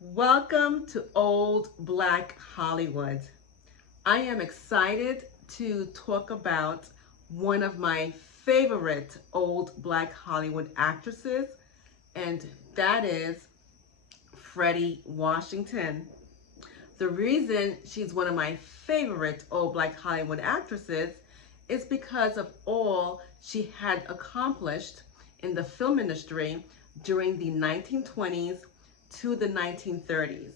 Welcome to Old Black Hollywood. I am excited to talk about one of my favorite old Black Hollywood actresses, and that is Fredi Washington. The reason she's one of my favorite old Black Hollywood actresses is because of all she had accomplished in the film industry during the 1920s to the 1930s.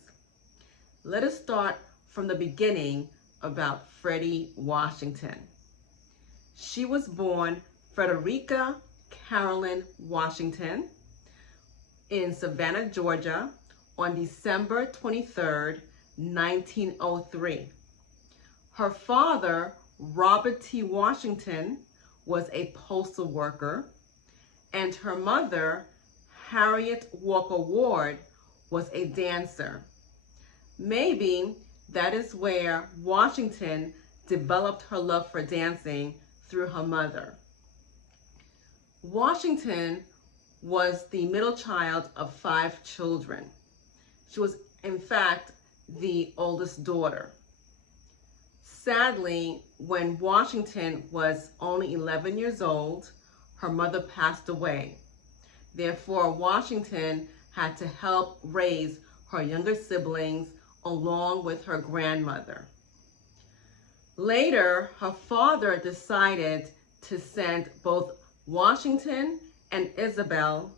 Let us start from the beginning about Fredi Washington. She was born Frederica Carolyn Washington in Savannah, Georgia on December 23rd, 1903. Her father, Robert T. Washington, was a postal worker, and her mother, Harriet Walker Ward, was a dancer. Maybe that is where Washington developed her love for dancing through her mother. Washington was the middle child of 5 children. She was, in fact, the oldest daughter. Sadly, when Washington was only 11 years old, her mother passed away. Therefore, Washington had to help raise her younger siblings along with her grandmother. Later, her father decided to send both Washington and Isabel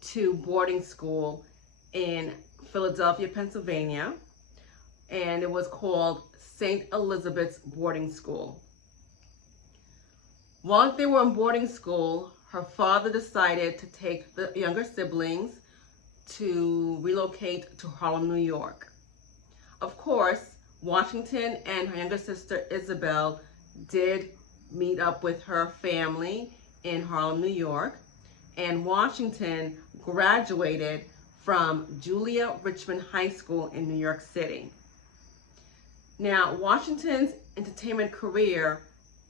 to boarding school in Philadelphia, Pennsylvania, and it was called St. Elizabeth's Boarding School. While they were in boarding school, her father decided to take the younger siblings to relocate to Harlem, New York. Of course, Washington and her younger sister Isabel did meet up with her family in Harlem, New York, and Washington graduated from Julia Richmond High School in New York City. Now, Washington's entertainment career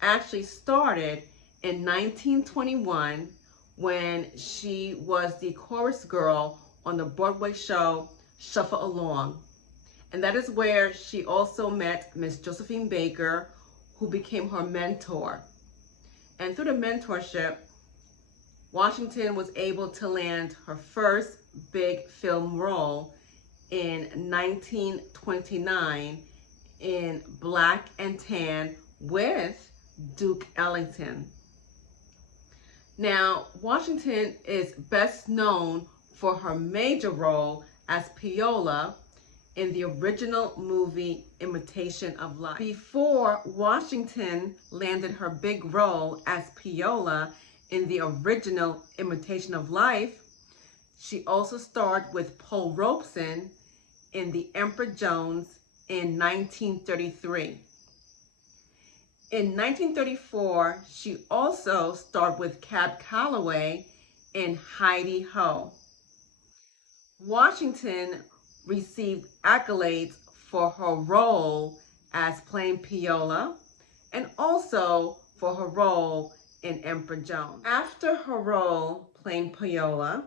actually started in 1921 when she was the chorus girl on the Broadway show Shuffle Along. And that is where she also met Miss Josephine Baker, who became her mentor. And through the mentorship, Washington was able to land her first big film role in 1929 in Black and Tan with Duke Ellington. Now, Washington is best known for her major role as Piola in the original movie Imitation of Life. Before Washington landed her big role as Piola in the original Imitation of Life, she also starred with Paul Robeson in The Emperor Jones in 1933. In 1934, she also starred with Cab Calloway in Heidi Ho. Washington received accolades for her role as playing Piola and also for her role in Emperor Jones. After her role playing Piola,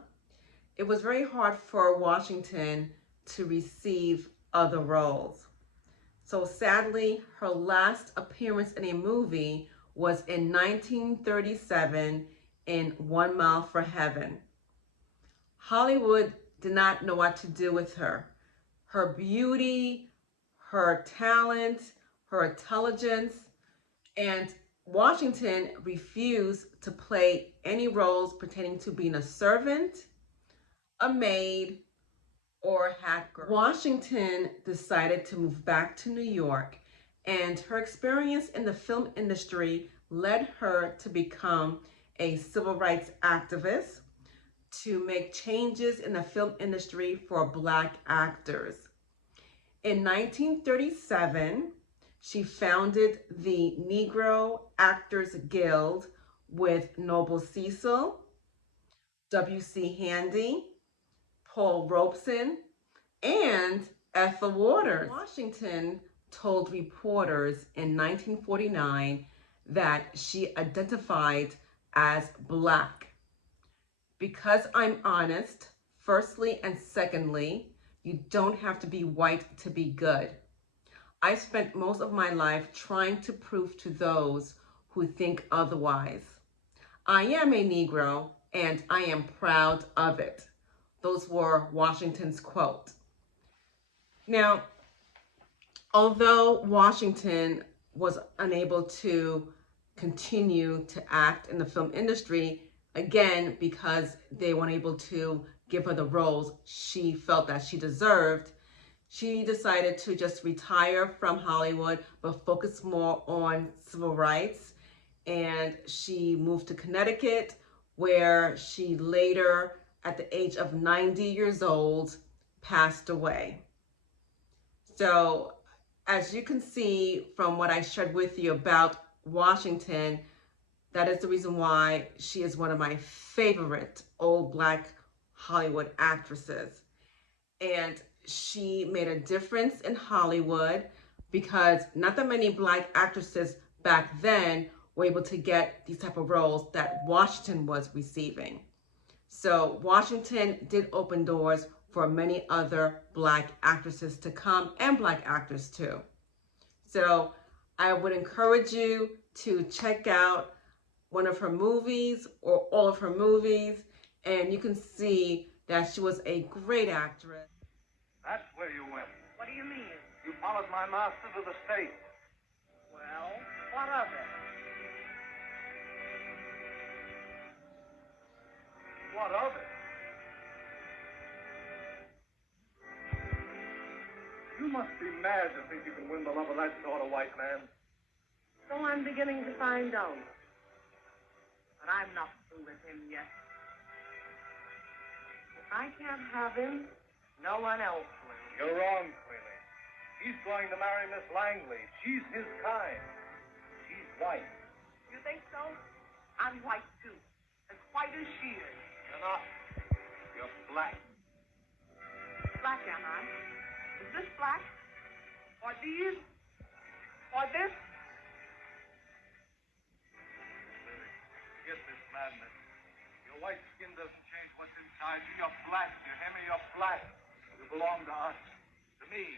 it was very hard for Washington to receive other roles. So sadly, her last appearance in a movie was in 1937 in 1 Mile for Heaven. Hollywood did not know what to do with her. Her beauty, her talent, her intelligence, and Washington refused to play any roles pertaining to being a servant, a maid, or a hat girl. Washington decided to move back to New York, and her experience in the film industry led her to become a civil rights activist to make changes in the film industry for Black actors. In 1937, she founded the Negro Actors Guild with Noble Cecil, W.C. Handy, Paul Robeson, and Ethel Waters. Washington told reporters in 1949 that she identified as Black. Because I'm honest, firstly, and secondly, You don't have to be white to be good. I spent most of my life trying to prove to those who think otherwise. I am a Negro and I am proud of it. Those were Washington's quote. Now, although Washington was unable to continue to act in the film industry, again, because they weren't able to give her the roles she felt that she deserved, she decided to just retire from Hollywood, but focus more on civil rights. And she moved to Connecticut, where she later, at the age of 90 years old, passed away. So as you can see from what I shared with you about Washington, that is the reason why she is one of my favorite old Black Hollywood actresses. And she made a difference in Hollywood because not that many Black actresses back then were able to get these type of roles that Washington was receiving. So Washington did open doors for many other Black actresses to come, and Black actors too. So I would encourage you to check out one of her movies or all of her movies, and you can see that she was a great actress. That's where you went. What do you mean? You followed my master to the States. Well, what of it? What of it? You must be mad to think you can win the love of that sort of white man. So I'm beginning to find out. But I'm not through with him yet. If I can't have him, no one else will. You're wrong, Queenie. He's going to marry Miss Langley. She's his kind. She's white. You think so? I'm white, too. As white as she is. You're not. You're black. Black, am I? Is this black? Or these? Or this? Forget this madness. Your white skin doesn't change what's inside you. You're black. You hear me? You're black. You belong to us. To me.